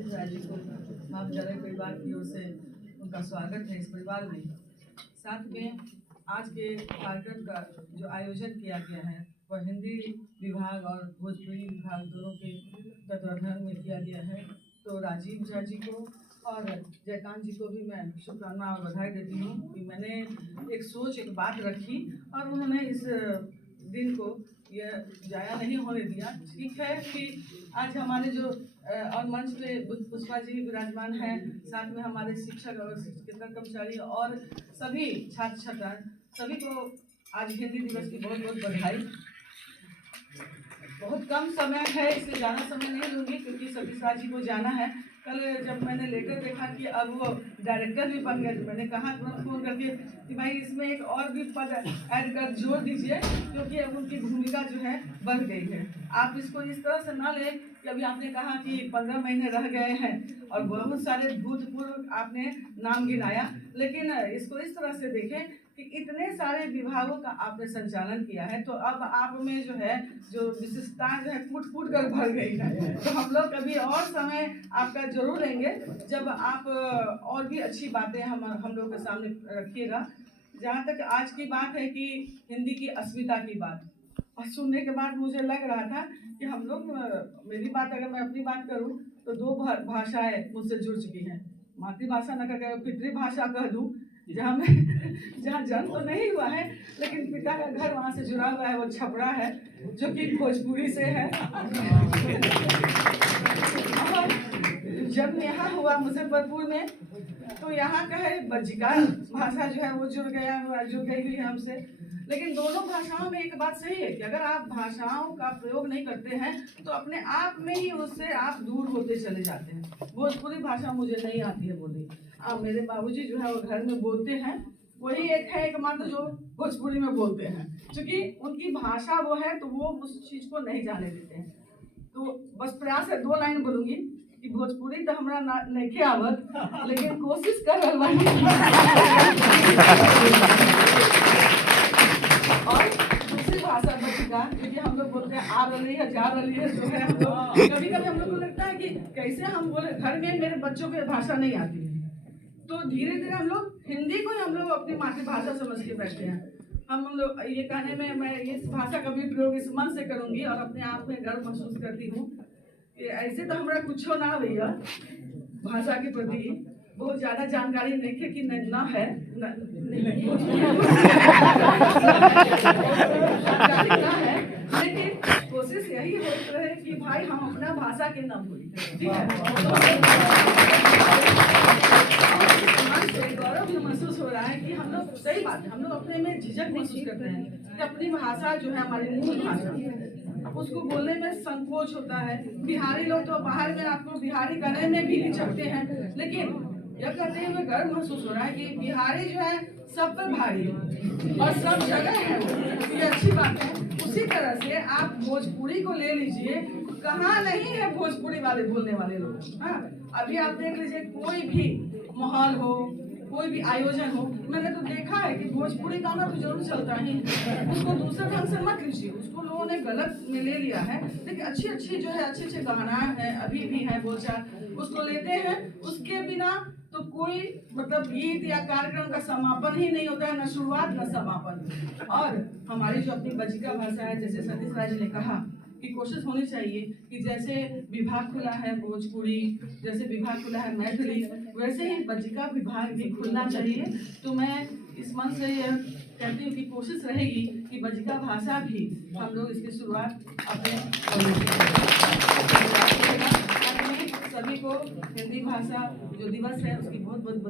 सतीश राय जी को माँ विद्यालय परिवार की ओर से उनका स्वागत है इस परिवार में। साथ में आज के कार्यक्रम का जो आयोजन किया गया है वह हिंदी विभाग और भोजपुरी विभाग दोनों के तत्वाधान में किया गया है। तो राजीव झा जी को और जयकांत जी को भी मैं शुभकामना और बधाई देती हूँ कि मैंने एक बात रखी और उन्होंने इस दिन को यह जाया नहीं होने दिया। ठीक है कि आज हमारे जो और मंच पे पुष्पा जी विराजमान हैं, साथ में हमारे शिक्षक और शिक्षकेतर कर्मचारी और सभी छात्र छात्रा सभी को आज हिंदी दिवस की बहुत बहुत बधाई। बहुत कम समय है इसलिए ज़्यादा समय नहीं लूँगी क्योंकि सतीश राज जी को जाना है। कल जब मैंने लेटर देखा कि अब वो डायरेक्टर भी बन गए तो मैंने कहा तुरंत फ़ोन करके कि भाई इसमें एक और भी पद ऐड कर जोड़ दीजिए क्योंकि अब उनकी भूमिका जो है बढ़ गई है। आप इसको इस तरह से ना लें कि अभी आपने कहा कि 15 महीने रह गए हैं और बहुत सारे भूतपूर्व आपने नाम गिनाया, लेकिन इसको इस तरह से देखें कि इतने सारे विभागों का आपने संचालन किया है तो अब आप में जो है जो विशेषताएं जो है कूट कूट कर भर गई है। तो हम लोग कभी और समय आपका जरूर लेंगे जब आप और भी अच्छी बातें हम लोग के सामने रखिएगा। जहाँ तक आज की बात है कि हिंदी की अस्मिता की बात और सुनने के बाद मुझे लग रहा था कि हम लोग मेरी बात अगर मैं अपनी बात करूँ तो 2 भाषाएं मुझसे जुड़ चुकी हैं। मातृभाषा न करके पितृ भाषा कह दूँ, जहाँ जन्म तो नहीं हुआ है लेकिन पिता का घर वहाँ से जुड़ा हुआ है, वो छपरा है जो कि भोजपुरी से है। जब यहाँ हुआ मुजफ्फरपुर में तो यहाँ का है बज्जिका भाषा जो है वो जुड़ गई हुई है हमसे। लेकिन दोनों भाषाओं में एक बात सही है कि अगर आप भाषाओं का प्रयोग नहीं करते हैं तो अपने आप में ही उससे आप दूर होते चले जाते हैं। भोजपुरी भाषा मुझे नहीं आती है बोली। मेरे बाबूजी जो है वो घर में बोलते हैं, वही एकमात्र जो भोजपुरी में बोलते हैं, क्योंकि उनकी भाषा वो है तो वो उस चीज को नहीं जाने देते हैं। तो बस प्रयास है 2 लाइन बोलूंगी कि भोजपुरी तो हमारा नहीं आवत लेकिन कोशिश कर रहा और दूसरी भाषा बच्चा क्योंकि हम लोग बोलते हैं आ रही है जा रही है जो है हम लोग कभी हम लोग को लगता है कि कैसे हम बोले घर में मेरे बच्चों की भाषा नहीं आती है तो धीरे धीरे हम लोग हिंदी को हम लोग अपनी मातृभाषा समझ के बैठते हैं। हम लोग ये कहने में मैं इस भाषा का भी प्रयोग इस मन से करूंगी और अपने आप में गर्व महसूस करती हूँ कि ऐसे तो हमारा कुछ ना भैया भाषा के प्रति बहुत ज़्यादा जानकारी नहीं कि ना है लेकिन कोशिश यही होती रहे कि भाई हम अपना भाषा के ना भूलें। ठीक है, गौरव महसूस हो रहा है कि हम लोग सही बात है हम लोग अपने में झिझक महसूस करते हैं कि अपनी भाषा जो है हमारी मूल भाषा उसको बोलने में संकोच होता है। बिहारी लोग तो बाहर में आपको बिहारी कहने में भी हिचकते हैं, लेकिन यह कहते हुए गर्व महसूस हो रहा है कि बिहारी जो है सब पर भारी और सब जगह है, ये अच्छी बात है। उसी तरह से आप भोजपुरी को ले लीजिए, कहाँ नहीं है भोजपुरी वाले बोलने वाले लोग। हाँ, अभी आप देख लीजिए कोई भी माहौल हो कोई भी आयोजन हो, मैंने तो देखा है कि भोजपुरी गाना तो जरूर चलता ही, उसको दूसरे ढंग से मत लीजिए, उसको लोगों ने गलत में ले लिया है। लेकिन अच्छी जो है अच्छे गाना है अभी भी है बोलचाल उसको लेते हैं। उसके बिना तो कोई मतलब गीत या कार्यक्रम का समापन ही नहीं होता है, न शुरुआत न समापन। और हमारी जो अपनी बज्जिका भाषा है, जैसे सतीश राज ने कहा कि कोशिश होनी चाहिए कि जैसे विभाग खुला है भोजपुरी, जैसे विभाग खुला है मैथिली, वैसे ही बज्जिका विभाग भी खुलना चाहिए। तो मैं इस मन से यह कहती हूँ कि कोशिश रहेगी कि बज्जिका भाषा भी हम लोग इसकी शुरुआत अपने सभी को हिंदी भाषा जो दिवस है उसकी बहुत बहुत